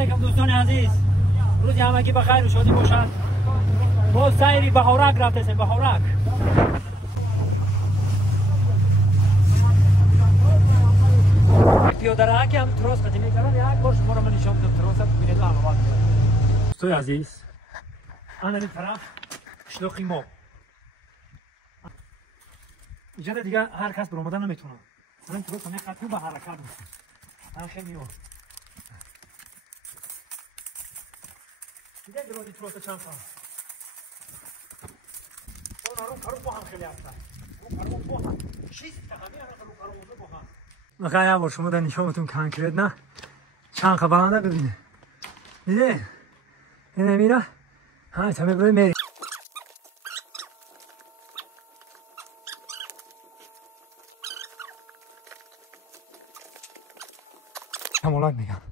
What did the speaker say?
علیکم دوستان عزیز. روزی همگی بخیر و شادی باشد. ما سیری بهارک رفتیم. بهارک پیاده را که هم تراس قدیمی کردن. یک بار شما را من نشان بدم تراس ببینید علامات. دوستان عزیز آن این طرف شلوغی ما اینجا دیگه هر کس برآمدن نمیتونه. من تراس همه خطی به حرکت میشه. من خیلی میو دیگه درازی تراس چند سال اون رو کارو با هم خیلی هستن. اون کارو با هم 6 تقامی رو کارو با هم. میخوام با شما در نشانتون کانکریت نه چند خبرانه ببینه. دیده اینه میره ها تمام بریم میری همولاد میگم